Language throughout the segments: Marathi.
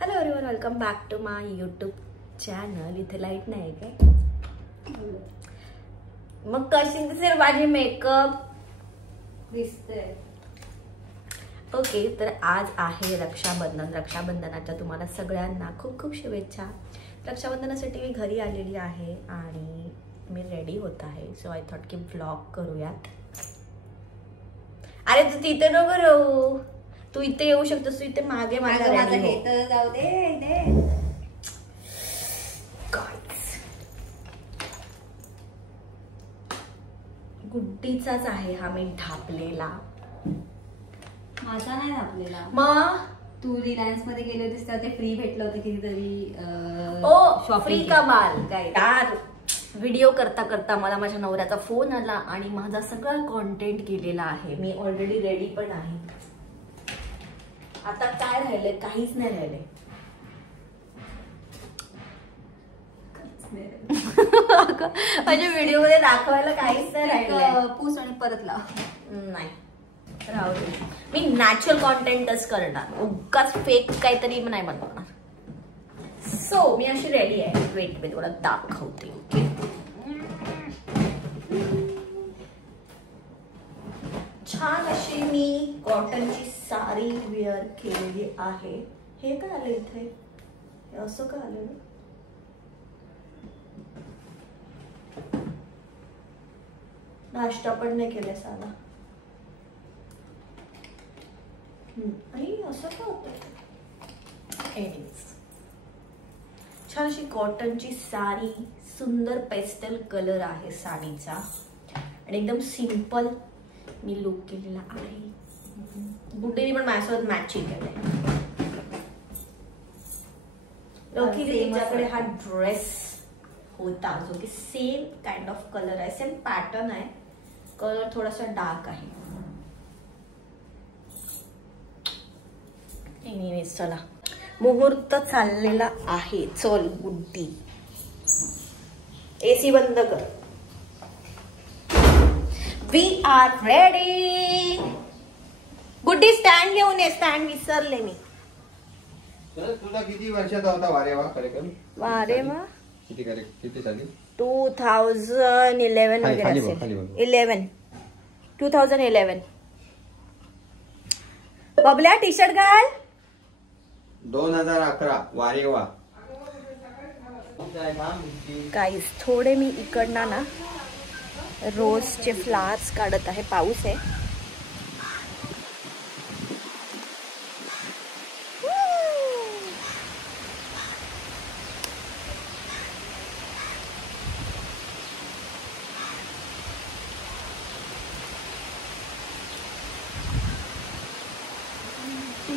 Hello everyone, welcome back to my YouTube channel. इथे लाईट नाही काय? मग कशी दिसेल माझी मेकअप? दिसते. ओके, तर आज आहे रक्षाबंधन. रक्षाबंधनाच्या तुम्हाला सगळ्यांना खूप खूप शुभेच्छा. रक्षाबंधनासाठी मी घरी आलेली आहे आणि मी रेडी होत आहे. सो आय थॉट की व्लॉग करूयात. अरे तू तिथे नको राहू, तू इथे येऊ शकतोस. तू इथे मागे माझा हे तर जाऊ दे. गुड्डीचाच आहे हा मी ढापलेला. माझा नाही आपल्याला. मग तू रिलायन्स मध्ये गेले होतीस तेव्हा ते फ्री भेटलं होतं कितीतरी. ओ फ्री कमाल काय यार. व्हिडिओ करता करता मला माझ्या नवऱ्याचा फोन आला आणि माझा सगळा कॉन्टेंट केलेला आहे. मी ऑलरेडी रेडी पण आहे. आता काय राहिले? काहीच नाही राहिले. माझ्या व्हिडिओ मध्ये दाखवायला काहीच नाही राहिलं. पूस आणि परत लाव. नाही राहू दे. मी नॅचरल कॉन्टेंटच करणार, उगाच फेक काहीतरी नाही बनवणार. सो मी अशी रेडी आहे. वेट मी थोडा दाखवते. ओके, छान अशी मी कॉटनची साडी वेअर केलेली आहे. हे काय आलं इथे? हे असं का आलं? नाश्ता पण नाही केला साधा. आणि असं का होतं? एनिवेज, छान अशी कॉटनची साडी, सुंदर पेस्टल कलर आहे साडीचा आणि एकदम सिंपल मी लुक केलेला आहे. गुड्डीने पण माझ्यासोबत मॅचिंग केलंय. तिच्याकडे हा ड्रेस होता जो की सेम काइंड ऑफ कलर आहे, सेम पॅटर्न आहे. कलर थोडासा डार्क आहे. एनिवेज, चला मुहूर्त चाललेला आहे. चल गुड्डी, एसी बंद कर. We are ready. Guddi stand घेऊन ये. स्टँड विसरले मी. तुला किती वर्षाचा होता वारेवा कार्यक्रम? वारेवा किती साली? 2011 वगैरे असेल. 2011. बबल्या टी शर्ट घाल. 2011 वारेवा. गाईस, थोडे मी इकडनं ना रोजचे फ्लावर्स काढत आहे. पाऊस आहे.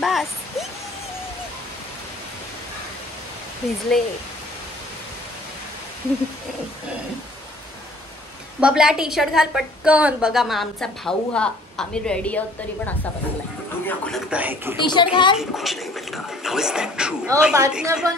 बस भिजले. बबला टी शर्ट घाल पटकन. बघा मग आमचा भाऊ हा, आम्ही रेडी आहोत तरी पण असा बनवलाय. टी शर्ट घाल. बातम्या पण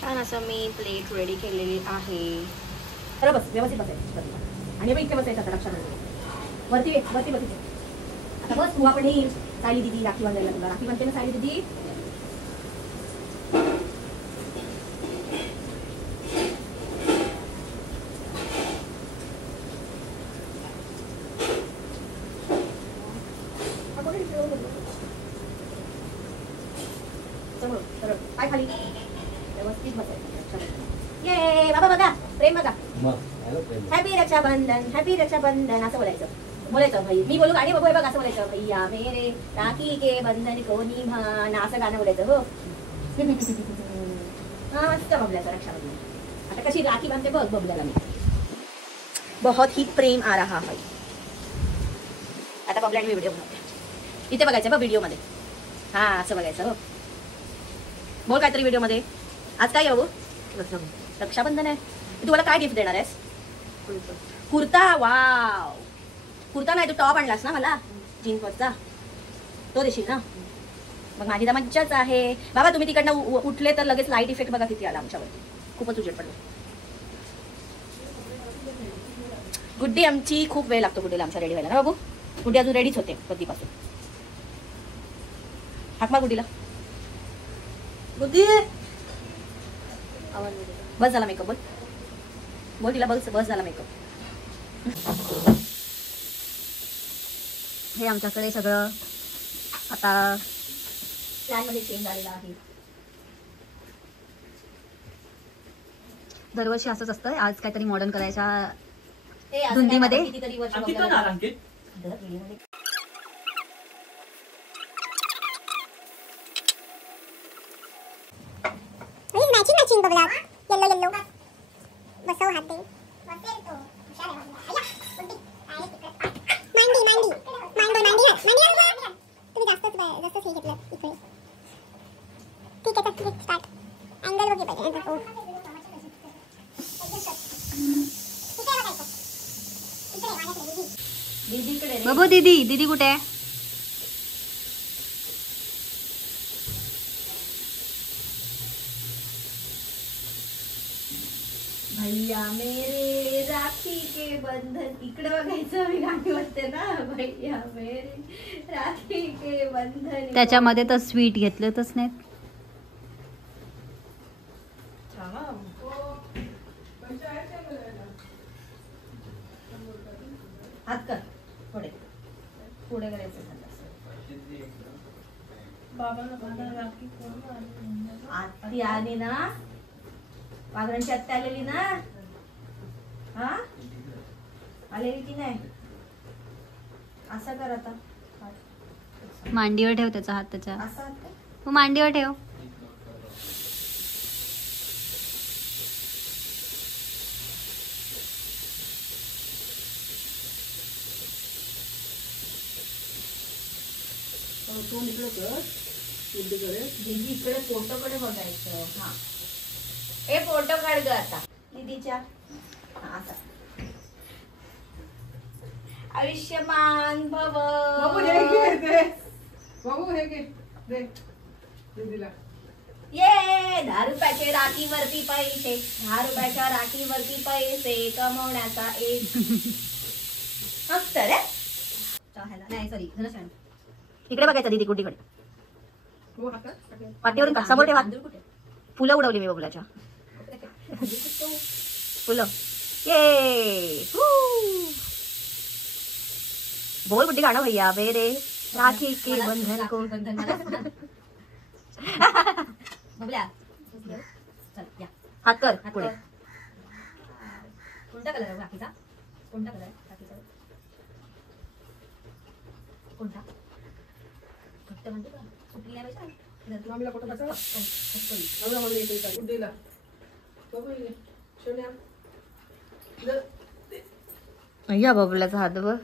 छान असं मी प्लेट रेडी केलेली आहे. बरं बस, व्यवस्थित बसायचं. आणि इथे बसायचं. आता रक्षाबंधन वरती वरती बसायचं. आता बस तू आपण येईल. सायली दिदी राखी बांधायला. तुला राखी बांधते ना सायली दिदी? काय खाली व्यवस्थित बसायचं. ये बाबा बघा, प्रेम बघा. हॅपी रक्षाबंधन, हॅपी रक्षाबंधन असं बोलायचं भाई. मी बोलू गाडी बघू बघ असं बोलायचं. भैया मेरे राखी के बंधन को निभाना असं गाणं बोलायचं. हो हा, मस्त बबल्याचं रक्षाबंधन. आता कशी राखी बांधते बघ बबल्याला मी. बहुत ही प्रेम आ रहा है. आता बबल्याने मी व्हिडिओ बनवते. इथे बघायचं बघ व्हिडिओ मध्ये. हा असं बघायचं. हो बोल काहीतरी व्हिडिओ मध्ये. आज काय येऊ? रक्षाबंधन आहे. तुम्हाला काय गिफ्ट देणार आहेस? कुर्ता. वाव, कुर्ता नाही, तू टॉप आणलास ना मला जीन्सवरचा, तो देशील ना? मग माझी तर मज्जाच आहे बाबा. तुम्ही तिकडनं उठले तर लगेच लाईट इफेक्ट बघा किती आला आमच्यावरती. खूपच उजेड पडलो. गुड्डी आमची खूप वेळ लागतो गुड्डीला आमच्या रेडी व्हायला ना बाबू. गुड्डी अजून रेडीच होते कधीपासून. हाक मार गुड्डीला. गुड्डी बस झाला मेकअप. बोल बोल तिला बस बस झाला मेकअप. हे आमच्याकडे सगळं आता प्लॅन मध्ये चेंज झालेलं आहे. दरवर्षी असंच असतं. आज काहीतरी मॉडर्न करायच्या धुंदीमध्ये. मॅचिंग बघला येलो येलो बसव हाते मांडी मांडी मांडी मांडी मांडी तुम्ही जास्तच हे घेतलं इकडे. ठीक आहे तर स्टार्ट. अँगल बघे पाहिजे. बाबू दीदी दीदी कुठे आहे? भैया मेरे राखी के बंधन. इकडे बघायचं मी गाणी वाजते ना. भैया मेरे राखी के बंधन. त्याच्यामध्ये तर स्वीट घेतलंच नाही. हात कर पुढे पुढे करायचं. आत्ती आली ना. वाघरांची आत्या आलेली ना. हा आलेली की नाही. असं कर आता. मांडीवर ठेव त्याचा हात. त्याच्या असं हात कर. तू मांडीवर ठेव. तोंड इकडे कर. दीदी इकडे फोटोकडे बघायचं. हा ए फोटो काढ ग आता दीदीच्या. हा आता आयुष्यमान भव. ये 10 रुपयाचे राखीवरती पैसे. 10 रुपयाच्या राखीवरती पैसे कमवण्याचा एक मस्त रे. नाही सॉरी धनश्याम. इकडे बघायचं दीदी गुड्डीकडे. पाठीवरून का समोर ठेवा. फुलं उडवली मी बबलाच्या. फुलं ये बोल गुड्डी गाणं. भैया मेरे राखी के बंधन को. हात कर पुढे. कोणता कलर आहे राखीचा? कोणता कलर आहे राखीचा? कोणता घट्ट म्हणते का? सुटली नाही पाहिजे. अय्या बबल्याचा हात बघ.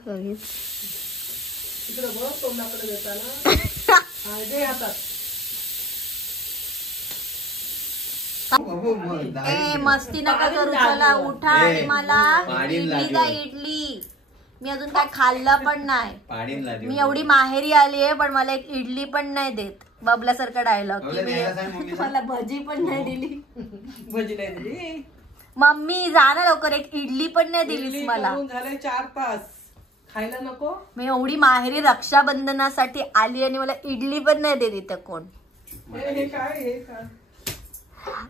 ए मस्ती नका करू. चला उठा आणि मला इडली द्या. इडली मी अजून काय खाल्लं पण नाही. मी एवढी माहेरी आली आहे पण मला एक इडली पण नाही देत. बबल्यासारखा डायलॉग. मला भजी पण नाही दिली. भजी नाही दिली. मम्मी जा ना लवकर. एक इडली पण नाही दिलीस मला. झाले 4 तास खायला नको. मी एवढी माहेरी रक्षाबंधनासाठी आली आणि मला इडली पण नाही देत इथं कोण. हे काय हे काय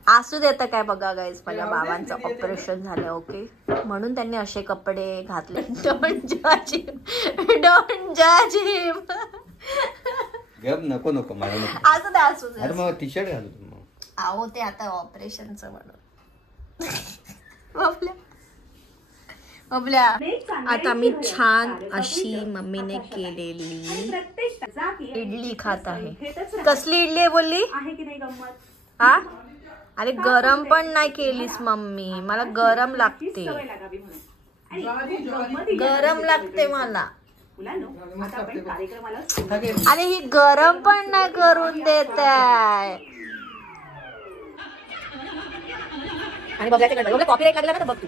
असू देतं काय बघा गाईज. माझ्या बाबांचं ऑपरेशन झालं ओके म्हणून त्यांनी असे कपडे घातले. डोंट जज हिम. नको नको मला नको. असू दे असू दे. अरे मग टी शर्ट घालू. अहो ते आता ऑपरेशनचं म्हणून. बबल्या आता मी छान अशी मम्मीने केलेली इडली खात आहे. कसली इडली आहे बोलली? हा अरे गरम पण नाही केलीस मम्मी. मला गरम लागते. गरम लागते मला. अरे ही गरम पण नाही करून देत आहे. आणि बघायचं कॉपीराईट लागला ना तर बघ तू.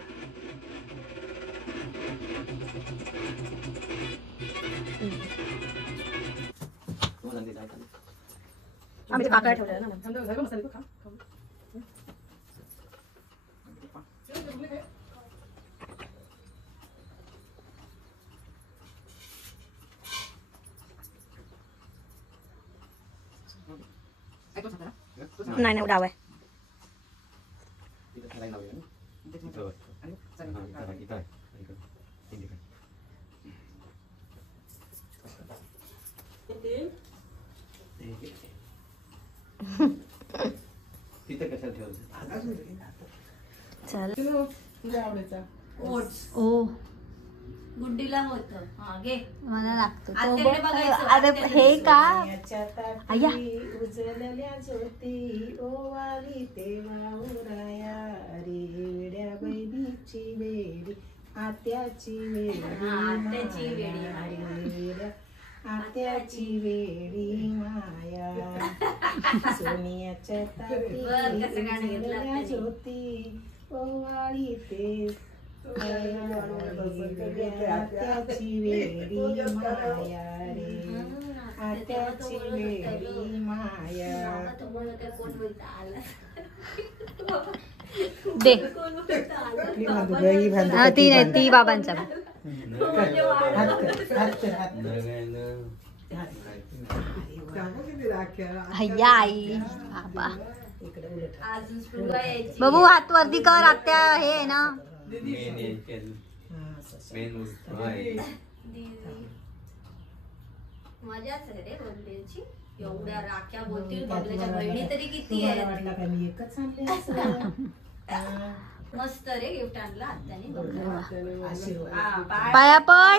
काकडा ठेवलेला ना. सगळं मसाले खा. नाही डाव आहे. तिथे कशाला ठेवलं? चल तुला आवडायचा ओट्स ओ गुड्डीला होतं. हा घे. मला लागतो आत्याकडे बघायचं, अरे आत्याकडे. हे का ताटी आया. उजळल्या ज्योती ओवाळी तेव्हा उराया रे वेड्या बहिणीची वेडी आत्याची वेडी आत्याची वेडी माया. आत्याची वेडी माया सोनियाच्या ताटी बरं, कसं गाणं घेतलं उजळल्या आत्याने. ज्योती ओवाळी ते आत्याची वेडी माया रे आत्याची वेडी माया. कोण बोलता आला दे. कोण बोलता आला हा, ती नाही ती बाबांचा. हय्या आई बाबा. अजून स्पृहा यायची. बाबू हात वरती कर. आत्या हे आहे ना. दीदी. मजाच आहे रे बबलीची. एवढ्या राख्या बोलतील. बबलीच्या बहिणी तरी किती आहेत. वाटला का मी एकच आणले असं? मस्त रे गिफ्ट आणला आत्याने. आशीर्वाद. हा, पाय. पाया पड.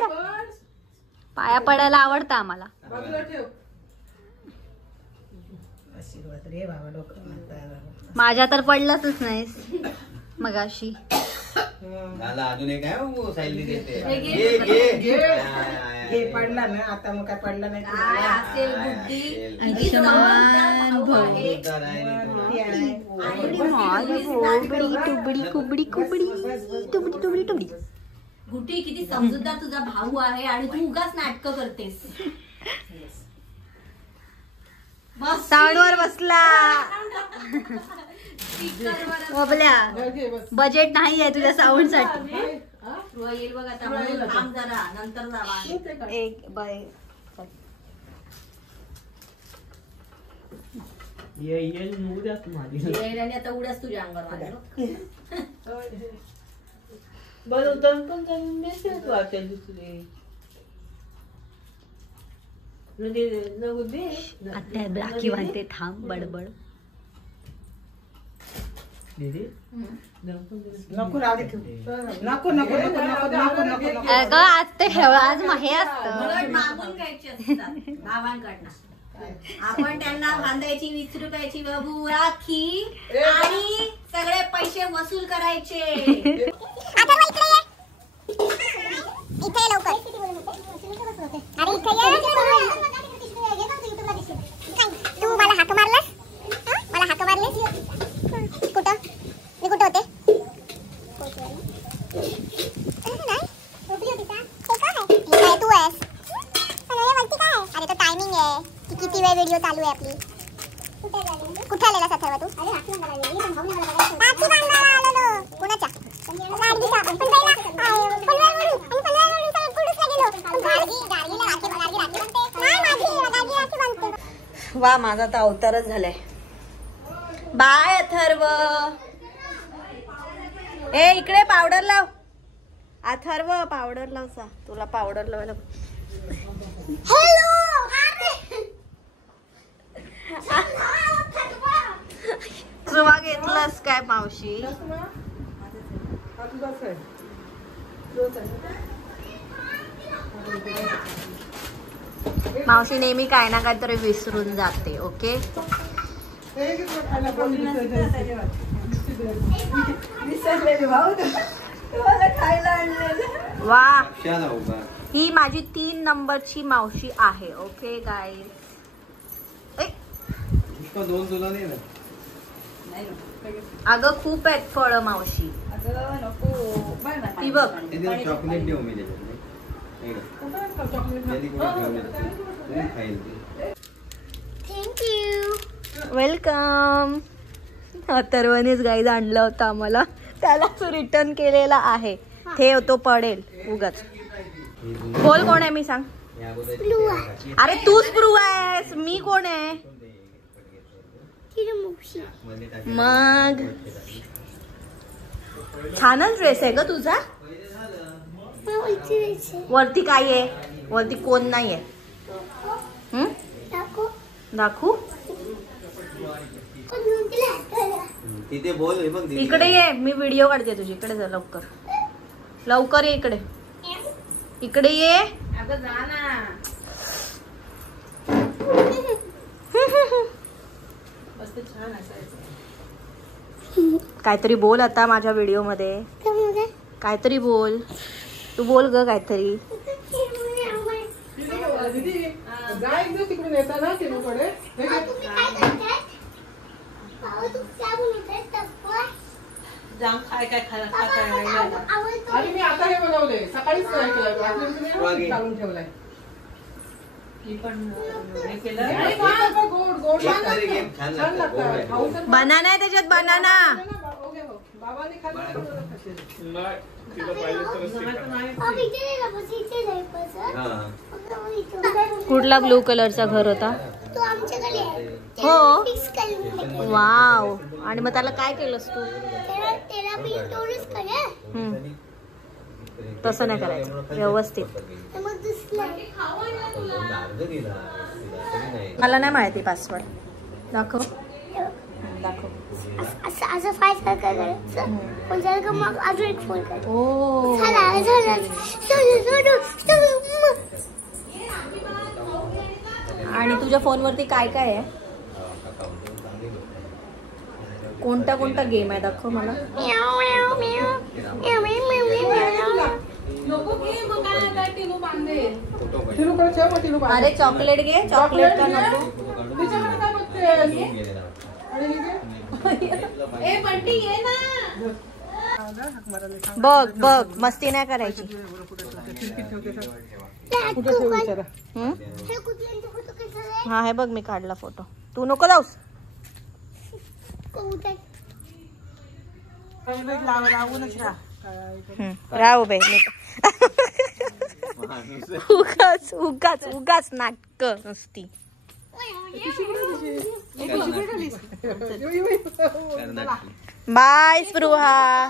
पाया पडायला आवडतं आम्हाला. बाजूला ठेव. आशीर्वाद रे बाबा डोकं म्हणता. माझ्या तर पडलंच नाहीस मगाशी. झाला अजून एक आहे हो, सायली देते. हे घे. घे, घे. घे. आय, हे पडला ना आता मग काय पडला नाही काय तुम्हाला? असेल बुद्धी. असेल. किती समजदार भाऊ आहे. समजदार आहे रे तुला. ती आहे. टुबडी कुबडी कुबडी टुबडी टुबडी टुबडी. गुटी किती समजूतदार तुझा भाऊ आहे आणि तू उगाच नाटक करतेस. बस साऊंडवर बसला. स्पीकरवर बबल्या घे बस. बजेट नाही आहे तुझ्या साऊंड साठी. स्पृहा येईल बघ आता. म्हणून थांब जरा नंतर जावा. एक बाय येईल आणि आता उड्याच तुझ्या अंगावर आली. आत्या ब्लाकी म्हणते थांब बडबड. नको राहू दे. नको नको नको नको नको नको नको. अगं आज ते आज हे असतं. उलट मागून घ्यायची असतात भावांकडनं. आपण त्यांना बांधायची विसरूकायची बाबू राखी आणि सगळे पैसे वसूल करायचे. अथर्व इकडे ये. इथे ये लवकर. अरे इथे ये. तू मला हाक मारलास? हं? मला हाक मारलीस? कुठं? मी कुठं होते? नाही. हे काय आहे? हे काय तू आहेस? पण हे वरती काय आहे? अरे तो टायमिंग आहे की किती वेळ व्हिडिओ चालू आहे आपली. कुठे आलेलास अथर्व तू? राखी बांधायला आलेलो. कोणाच्या? गाडगीचा. पण पहिला पनवेलवरून सगळं कुडूसला गेलो. गाडगीला राखी बांधते. नाही माझी गाडगी राखी बांधते. वा माझा तर अवतारच झालाय. बाय अथर्व. ए इकडे पावडर लाव. अथर्व पावडर लाव सा. तुला पावडर लावायला. हॅलो. सुवा घेतलास काय मावशी? हा तुझाच आहे. तोच आहे. मावशी नेहमी काय ना काहीतरी विसरून जाते. ओके हे घे तुला खायला कोण विसरले? वा कशाला उभा? ही माझी 3 नंबरची मावशी आहे. Okay guys. पुष्पा 2 तुला नाही ना. अगं खूप आहेत फळ मावशी. ती बघ. ते चॉकलेट देऊ मी त्याच्यात. नाही का? त्यांनी कुठे ठेवलं? कोणी खाईल ते? थँक्यू. वेलकम. अथर्वनेच गाईज आणला होता आम्हाला, त्यालाच रिटर्न केलेला आहे. ठेव, तो पडेल उगाच. बोल कोण आहे मी सांग. अरे तू स्प्रू आहेस, मी कोण आहे मग. छानच ड्रेस आहे ग तुझा. वरती काय आहे, वरती कोण नाही आहे. दाखवू. तिथे बोल. इकडे ये, मी व्हिडिओ काढते तुझी. इकडे जा लवकर, लवकर ये इकडे. इकडे ये. जा ना. छान असायचं. काहीतरी बोल आता माझ्या व्हिडिओ मध्ये. काहीतरी बोल, तू बोल ग काहीतरी. गाय तिकडून येता ना तिकडे. जाम काय काय आणि मी आता हे बनवले, सकाळीच नाही केलं, काढून ठेवलाय. गोड गोड छान लागतं. बनाना आहे त्याच्यात, बनाना. बाबांनी खाल्लं. कुठला ब्लू कलरचा घर होता. हो वाव. आणि मग त्याला काय केलंस तू. तसं नाही करायचं, व्यवस्थित. मला नाही माहिती पासवर्ड. दाखव दाखव. असं फाय सारखं करायचं, मग अजून एक फोन करायचं. ओ आणि तुझ्या फोनवरती काय काय आहे, कोणता कोणता गेम आहे दाखव मला. अरे चॉकलेट घे, चॉकलेट का नको. बघ बघ, मस्ती नाही करायची. हा हे बघ, मी काढला फोटो. तू नको जाऊस. राह उभे. उगाच उगाच उगाच नाटक नुसती. Bye Spruha,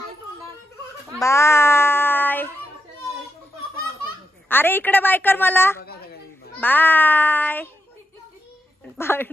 bye. अरे इकडे बाय कर मला. Bye bye.